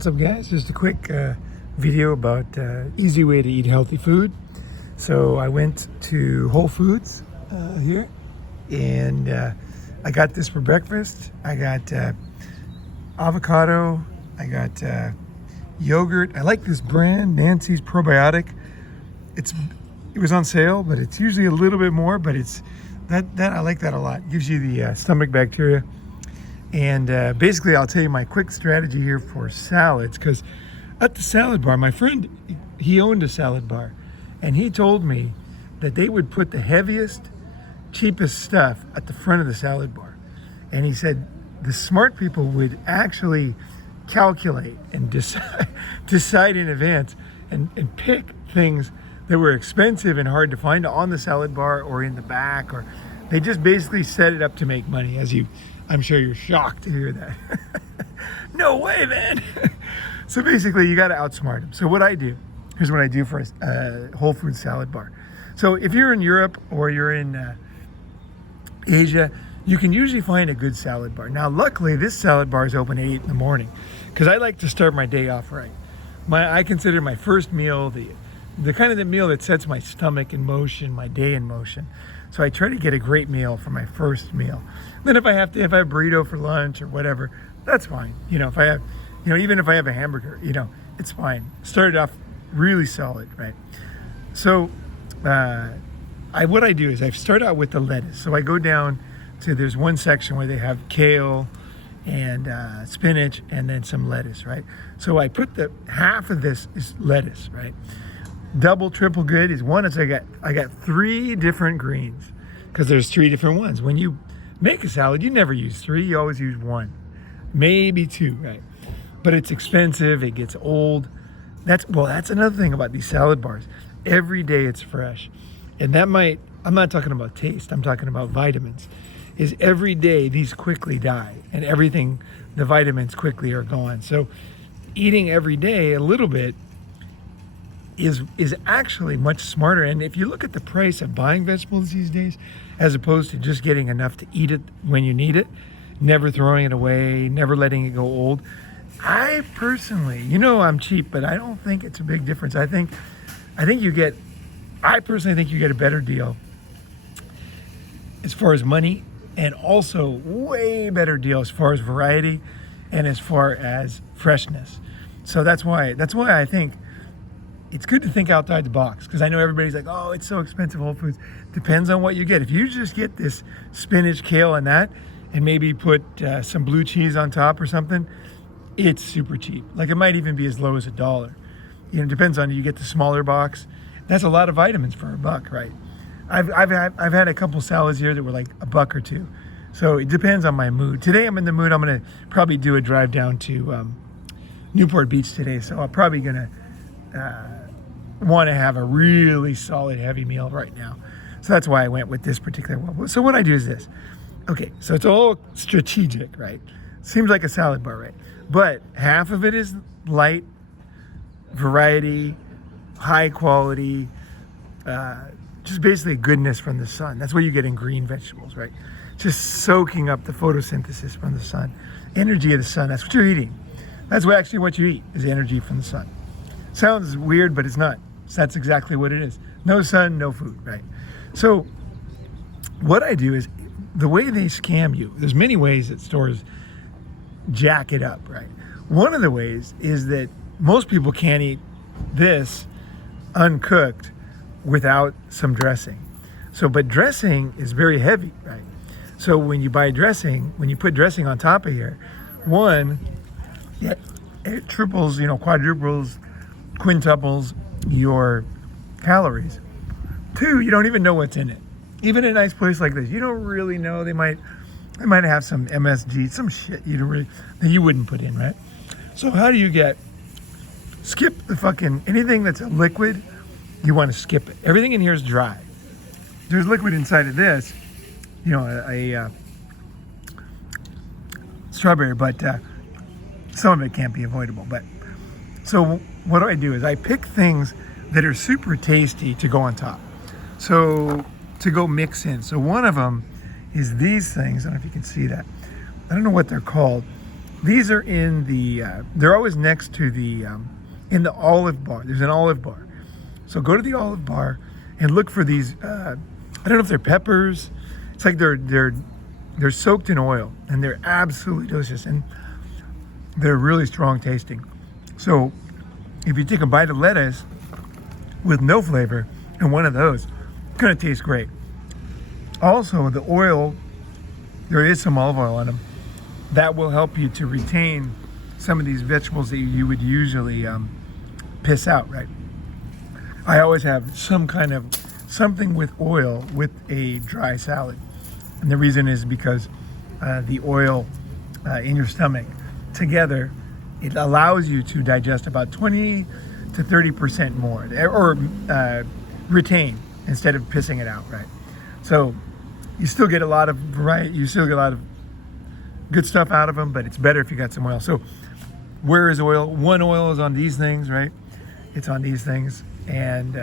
What's up, guys? Just a quick video about easy way to eat healthy food. So I went to Whole Foods here, and I got this for breakfast. I got avocado, I got yogurt. I like this brand, Nancy's Probiotic. It was on sale, but it's usually a little bit more, but it's that I like that a lot. It gives you the stomach bacteria. And basically, I'll tell you my quick strategy here for salads, because at the salad bar, my friend, he owned a salad bar, and he told me that they would put the heaviest, cheapest stuff at the front of the salad bar. And he said the smart people would actually calculate and decide in advance and pick things that were expensive and hard to find on the salad bar or in the back, or they just basically set it up to make money. I'm sure you're shocked to hear that. No way, man. So basically, you got to outsmart them. So here's what I do for a Whole Foods salad bar. So if you're in Europe or you're in Asia, you can usually find a good salad bar. Now, luckily, this salad bar is open at 8 in the morning, because I like to start my day off right. I consider my first meal the kind of the meal that sets my stomach in motion, my day in motion. So I try to get a great meal for my first meal. Then if I have burrito for lunch or whatever, that's fine. Even if I have a hamburger, it's fine. Start it off really solid, right? So what I do is I start out with the lettuce. So I go down to, there's one section where they have kale and spinach and then some lettuce, right? So I put half of this is lettuce, right? Double, triple good is one. I got 3 different greens, because there's 3 different ones. When you make a salad, you never use 3, you always use 1, maybe 2, right? But it's expensive, it gets old. That's another thing about these salad bars. Every day it's fresh. And I'm not talking about taste, I'm talking about vitamins. Is every day these quickly die, and the vitamins quickly are gone. So eating every day a little bit is actually much smarter. And if you look at the price of buying vegetables these days, as opposed to just getting enough to eat it when you need it, never throwing it away, never letting it go old, I personally, I'm cheap, but I don't think it's a big difference. I personally think you get a better deal as far as money, and also way better deal as far as variety and as far as freshness. So that's why I think it's good to think outside the box, because I know everybody's like, oh, it's so expensive, Whole Foods. Depends on what you get. If you just get this spinach, kale, and that, and maybe put some blue cheese on top or something, it's super cheap. Like, it might even be as low as $1. It depends on, you get the smaller box. That's a lot of vitamins for $1, right? I've had a couple salads here that were like $1 or $2. So it depends on my mood. Today I'm in the mood. I'm gonna probably do a drive down to Newport Beach today. So I'm probably gonna want to have a really solid heavy meal right now. So that's why I went with this particular one. So what I do is this. Okay, so it's all strategic, right? Seems like a salad bar, right? But half of it is light, variety, high quality, just basically goodness from the sun. That's what you get in green vegetables, right? Just soaking up the photosynthesis from the sun. Energy of the sun, that's what you're eating. That's what you eat, is energy from the sun. Sounds weird, but it's not. That's exactly what it is. No sun, no food, right? So what I do is, the way they scam you, there's many ways that stores jack it up, right? One of the ways is that most people can't eat this uncooked without some dressing. But dressing is very heavy, right? So when you buy dressing, when you put dressing on top of here, one, it triples, quadruples, quintuples your calories. 2, you don't even know what's in it. Even in a nice place like this, you don't really know. They might have some MSG, some shit that you wouldn't put in, right? So how do you skip the anything that's a liquid, you want to skip it. Everything in here is dry. There's liquid inside of this, a strawberry, but some of it can't be avoidable. But so what I do is I pick things that are super tasty to go on top. So to go mix in. So one of them is these things. I don't know if you can see that. I don't know what they're called. These are in the, they're always next to the, in the olive bar. There's an olive bar. So go to the olive bar and look for these, I don't know if they're peppers. It's like they're soaked in oil and they're absolutely delicious and they're really strong tasting. So if you take a bite of lettuce with no flavor and one of those, it's gonna taste great. Also, the oil, there is some olive oil on them. That will help you to retain some of these vegetables that you would usually piss out, right? I always have some kind of something with oil with a dry salad. And the reason is because the oil in your stomach together, it allows you to digest about 20 to 30% more, or retain instead of pissing it out, right? So you still get a lot of variety, you still get a lot of good stuff out of them, but it's better if you got some oil. So where is oil? One oil is on these things, right? It's on these things. And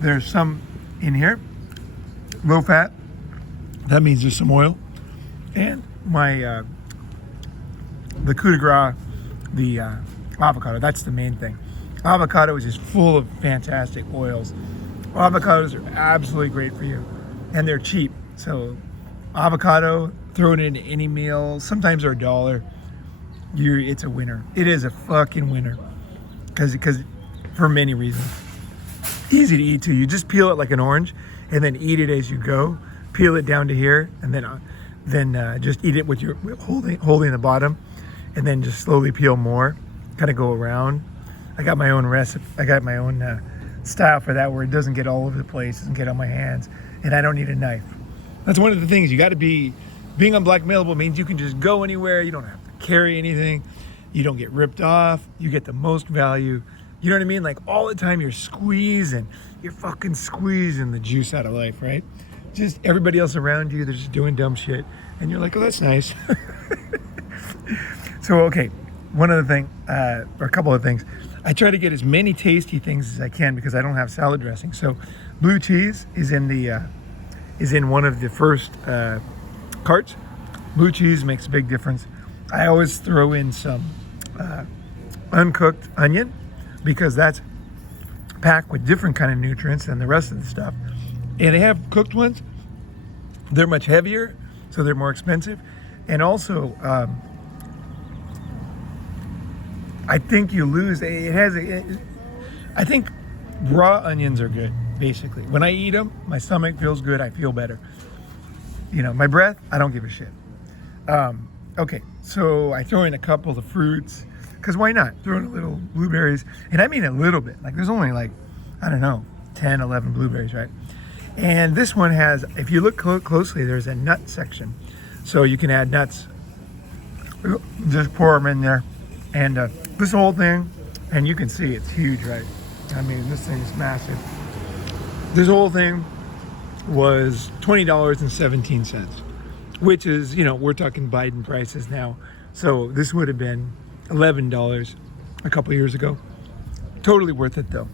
there's some in here, low fat. That means there's some oil. And my, the coup de grace, the avocado, that's the main thing. Avocado is just full of fantastic oils. Avocados are absolutely great for you. And they're cheap. So avocado, throw it into any meal. Sometimes they're $1. It's a winner. It is a fucking winner. Because for many reasons. Easy to eat too. You just peel it like an orange and then eat it as you go. Peel it down to here and then just eat it with your holding the bottom, and then just slowly peel more. Kind of go around. I got my own recipe. I got my own style for that, where it doesn't get all over the place and get on my hands, and I don't need a knife. That's one of the things. You got to being unblackmailable means you can just go anywhere. You don't have to carry anything. You don't get ripped off. You get the most value. You know what I mean? Like all the time you're fucking squeezing the juice out of life, right? Just everybody else around you, they're just doing dumb shit. And you're like, oh, that's nice. So, okay, one other thing, or a couple of things. I try to get as many tasty things as I can because I don't have salad dressing. So blue cheese is in one of the first carts. Blue cheese makes a big difference. I always throw in some uncooked onion because that's packed with different kind of nutrients than the rest of the stuff. And they have cooked ones. They're much heavier, so they're more expensive. And also, I think you lose. I think raw onions are good, basically. When I eat them, my stomach feels good. I feel better. You know, my breath, I don't give a shit. Okay, so I throw in a couple of fruits, because why not? Throw in a little blueberries, and I mean a little bit. Like there's only like, I don't know, 10, 11 blueberries, right? And this one has, if you look closely, there's a nut section. So you can add nuts. Just pour them in there. And this whole thing, and you can see it's huge, right? I mean, this thing is massive. This whole thing was $20.17, which is, you know, we're talking Biden prices now. So this would have been $11 a couple years ago. Totally worth it though.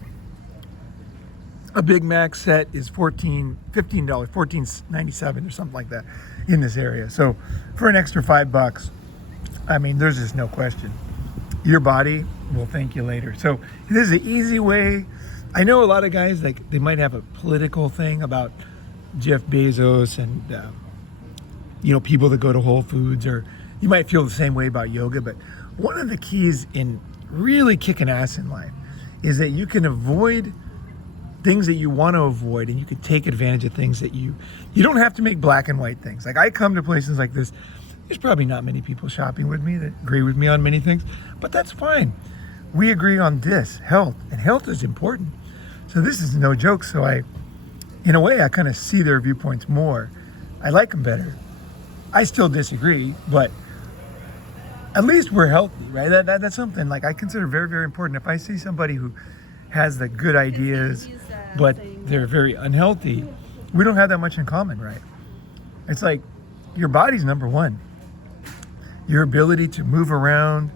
A Big Mac set is $15, $14.97 or something like that in this area. So for an extra $5, I mean, there's just no question. Your body will thank you later. So this is an easy way. I know a lot of guys, like, they might have a political thing about Jeff Bezos and, you know, people that go to Whole Foods, or you might feel the same way about yoga. But one of the keys in really kicking ass in life is that you can avoid things that you want to avoid, and you can take advantage of things that you don't have to make black and white things. Like I come to places like this, there's probably not many people shopping with me that agree with me on many things, but that's fine. We agree on this, health, and health is important. So this is no joke. So in a way, I kind of see their viewpoints more. I like them better. I still disagree, but at least we're healthy, right? That's something like I consider very, very important. If I see somebody who has the good ideas, but they're very unhealthy, we don't have that much in common, right? It's like your body's number one. Your ability to move around,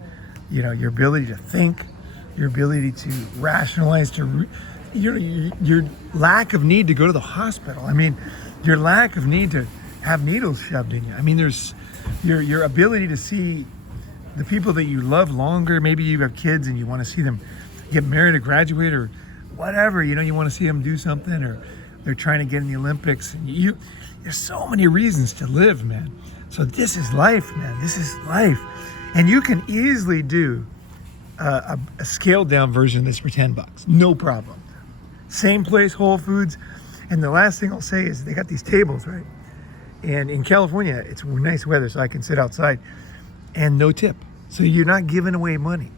you know, your ability to think, your ability to rationalize, your lack of need to go to the hospital. I mean, your lack of need to have needles shoved in you. I mean, there's your ability to see the people that you love longer. Maybe you have kids and you want to see them get married or graduate or whatever, you know, you want to see them do something, or they're trying to get in the Olympics. And there's so many reasons to live, man. So this is life, man. This is life. And you can easily do a scaled down version of this for $10. No problem. Same place, Whole Foods. And the last thing I'll say is they got these tables, right? And in California, it's nice weather, so I can sit outside and no tip. So you're not giving away money.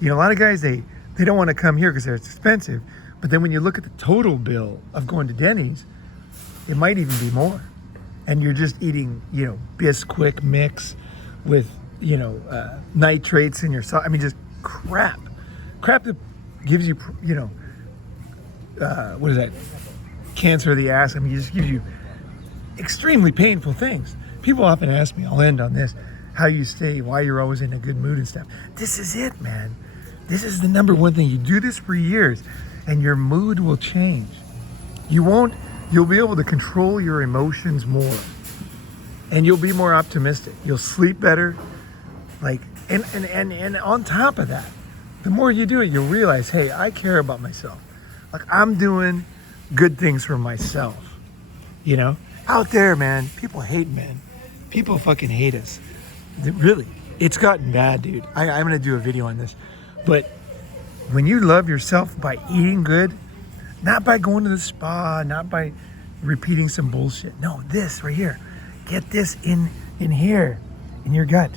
You know, a lot of guys, they don't want to come here because they're expensive. But then when you look at the total bill of going to Denny's, it might even be more. And you're just eating, you know, Bisquick mix with, you know, nitrates in your sauce. I mean, just crap. Crap that gives you, you know, what is that? Cancer of the ass. I mean, it just gives you extremely painful things. People often ask me, I'll end on this, how you stay, why you're always in a good mood and stuff. This is it, man. This is the number one thing. You do this for years and your mood will change. You'll be able to control your emotions more and you'll be more optimistic. You'll sleep better. Like, and on top of that, the more you do it, you'll realize, hey, I care about myself. Like, I'm doing good things for myself. You know, out there, man, people hate men. People fucking hate us. Really, it's gotten bad, dude. I'm gonna do a video on this. But when you love yourself by eating good, not by going to the spa, not by repeating some bullshit. No, this right here. Get this in here, in your gut.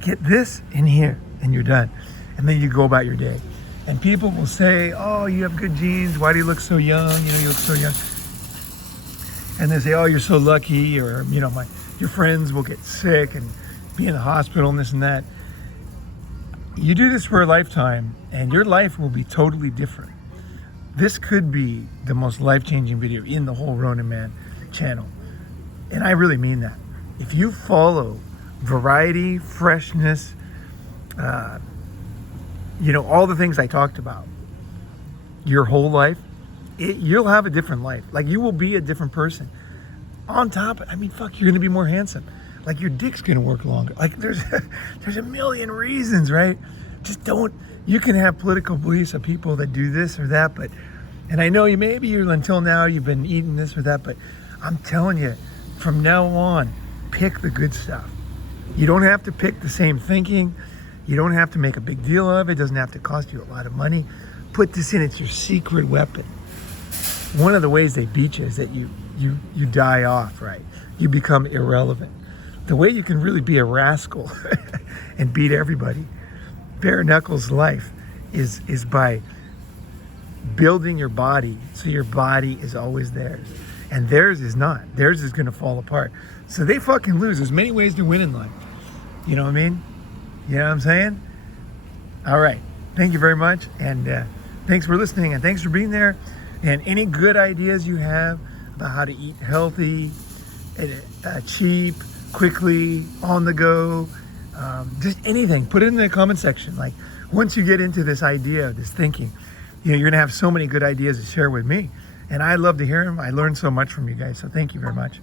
Get this in here, and you're done. And then you go about your day. And people will say, oh, you have good genes. Why do you look so young? You know, you look so young. And they say, oh, you're so lucky. Or, you know, your friends will get sick and be in the hospital and this and that. You do this for a lifetime and your life will be totally different. This could be the most life-changing video in the whole Ronin Man channel. And I really mean that. If you follow variety, freshness, you know, all the things I talked about, your whole life, you'll have a different life. Like, you will be a different person. On top, I mean, fuck, you're gonna be more handsome. Like, your dick's gonna work longer. Like, there's a million reasons, right? Just don't. You can have political beliefs of people that do this or that, but, and I know until now you've been eating this or that, but I'm telling you, from now on, pick the good stuff. You don't have to pick the same thinking. You don't have to make a big deal of it. It doesn't have to cost you a lot of money. Put this in. It's your secret weapon. One of the ways they beat you is that you die off, right? You become irrelevant. The way you can really be a rascal and beat everybody, bare knuckles life, is by building your body so your body is always theirs. And theirs is not. Theirs is going to fall apart. So they fucking lose. There's many ways to win in life. You know what I mean? You know what I'm saying? All right. Thank you very much. And thanks for listening. And thanks for being there. And any good ideas you have about how to eat healthy, cheap, quickly, on the go, just anything, put it in the comment section. Like, once you get into this idea, this thinking, you know, you're gonna have so many good ideas to share with me, and I love to hear them. I learned so much from you guys, so thank you very much.